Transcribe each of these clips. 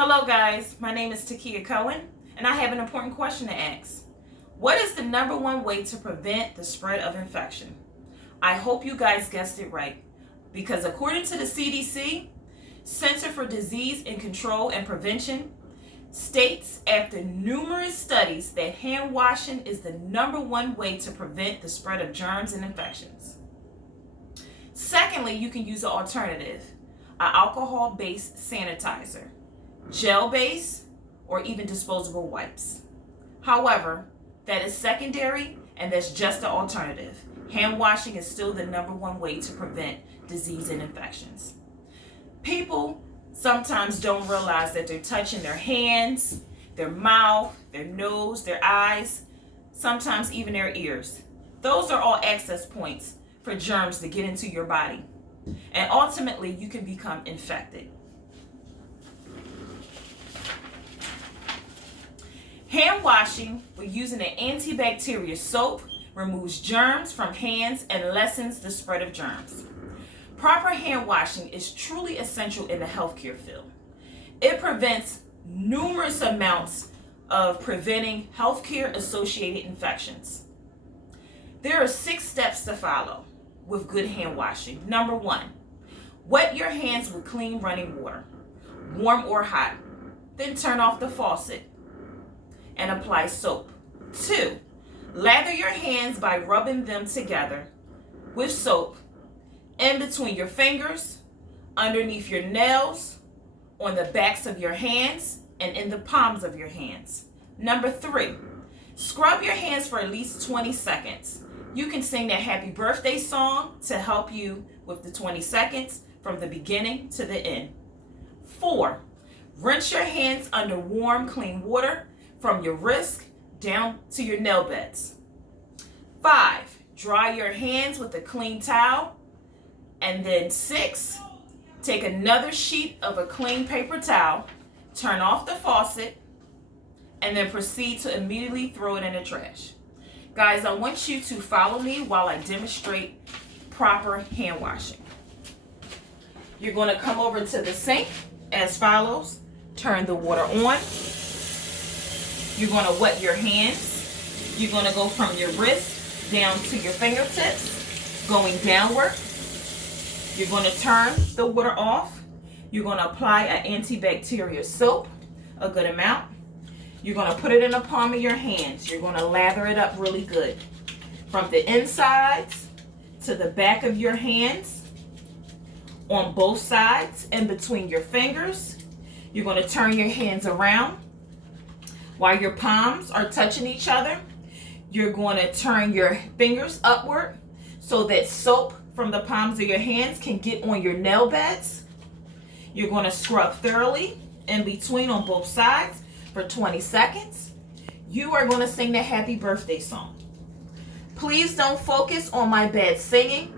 Hello guys, my name is Takeya Cohen, and I have an important question to ask. What is the number one way to prevent the spread of infection? I hope you guys guessed it right, because according to the CDC, Center for Disease and Control and Prevention, states after numerous studies that hand washing is the number one way to prevent the spread of germs and infections. Secondly, you can use an alternative, an alcohol-based sanitizer, gel-based, or even disposable wipes. However, that is secondary and that's just the alternative. Hand washing is still the number one way to prevent disease and infections. People sometimes don't realize that they're touching their hands, their mouth, their nose, their eyes, sometimes even their ears. Those are all access points for germs to get into your body. And ultimately, you can become infected. Hand washing with using an antibacterial soap removes germs from hands and lessens the spread of germs. Proper hand washing is truly essential in the healthcare field. It prevents numerous amounts of preventing healthcare associated infections. There are 6 steps to follow with good hand washing. Number 1, wet your hands with clean running water, warm or hot. Then turn off the faucet and apply soap. 2, lather your hands by rubbing them together with soap in between your fingers, underneath your nails, on the backs of your hands, and in the palms of your hands. Number 3, scrub your hands for at least 20 seconds. You can sing that happy birthday song to help you with the 20 seconds from the beginning to the end. 4, rinse your hands under warm, clean water from your wrist down to your nail beds. 5, dry your hands with a clean towel. And then 6, take another sheet of a clean paper towel, turn off the faucet, and then proceed to immediately throw it in the trash. Guys, I want you to follow me while I demonstrate proper hand washing. You're going to come over to the sink as follows. Turn the water on. You're going to wet your hands. You're going to go from your wrist down to your fingertips, going downward. You're going to turn the water off. You're going to apply an antibacterial soap, a good amount. You're going to put it in the palm of your hands. You're going to lather it up really good. From the insides to the back of your hands, on both sides, in between your fingers. You're going to turn your hands around while your palms are touching each other. You're going to turn your fingers upward so that soap from the palms of your hands can get on your nail beds. You're going to scrub thoroughly in between on both sides for 20 seconds. You are going to sing the happy birthday song. Please don't focus on my bad singing.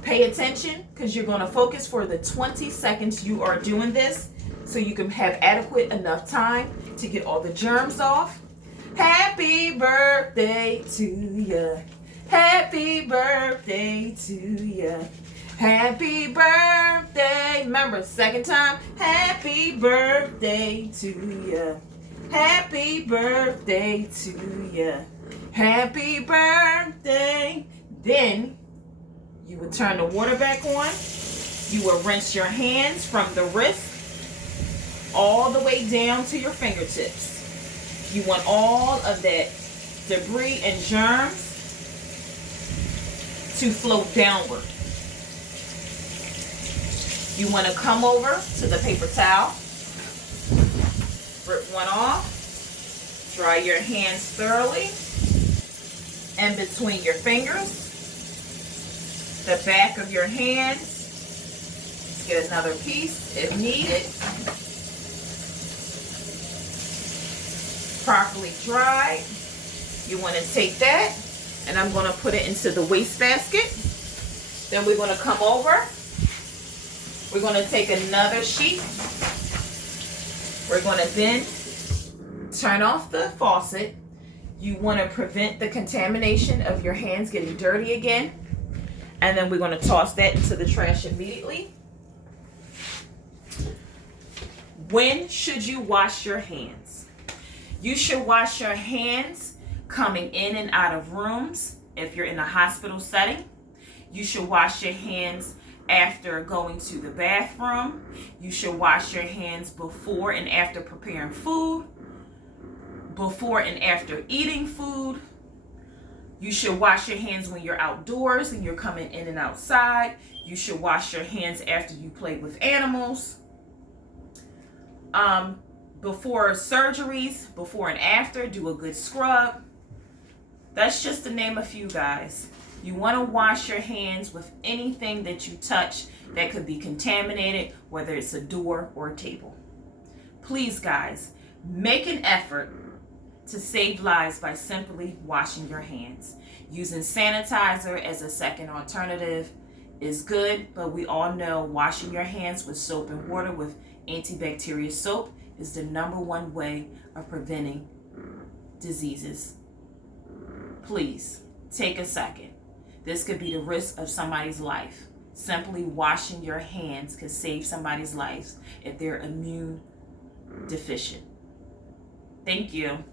Pay attention because you're going to focus for the 20 seconds you are doing this so you can have adequate enough time to get all the germs off. Happy birthday to you. Happy birthday to you. Happy birthday. Remember, second time. Happy birthday to you. Happy birthday to you. Happy birthday. Then you would turn the water back on. You will rinse your hands from the wrist all the way down to your fingertips. You want all of that debris and germs to float downward. You want to come over to the paper towel, rip one off, dry your hands thoroughly, in between your fingers, the back of your hands. Get another piece if needed. Properly dried. You want to take that, and I'm going to put it into the wastebasket. Then we're going to come over. We're going to take another sheet. We're going to then turn off the faucet. You want to prevent the contamination of your hands getting dirty again. And then we're going to toss that into the trash immediately. When should you wash your hands? You should wash your hands coming in and out of rooms if you're in a hospital setting. You should wash your hands after going to the bathroom. You should wash your hands before and after preparing food, before and after eating food. You should wash your hands when you're outdoors and you're coming in and outside. You should wash your hands after you play with animals. Before surgeries, before and after, do a good scrub. That's just to name a few, guys. You want to wash your hands with anything that you touch that could be contaminated, whether it's a door or a table. Please, guys, make an effort to save lives by simply washing your hands. Using sanitizer as a second alternative is good, but we all know washing your hands with soap and water with antibacterial soap is the #1 way of preventing diseases. Please take a second. This could be the risk of somebody's life. Simply washing your hands could save somebody's life if they're immune deficient. Thank you.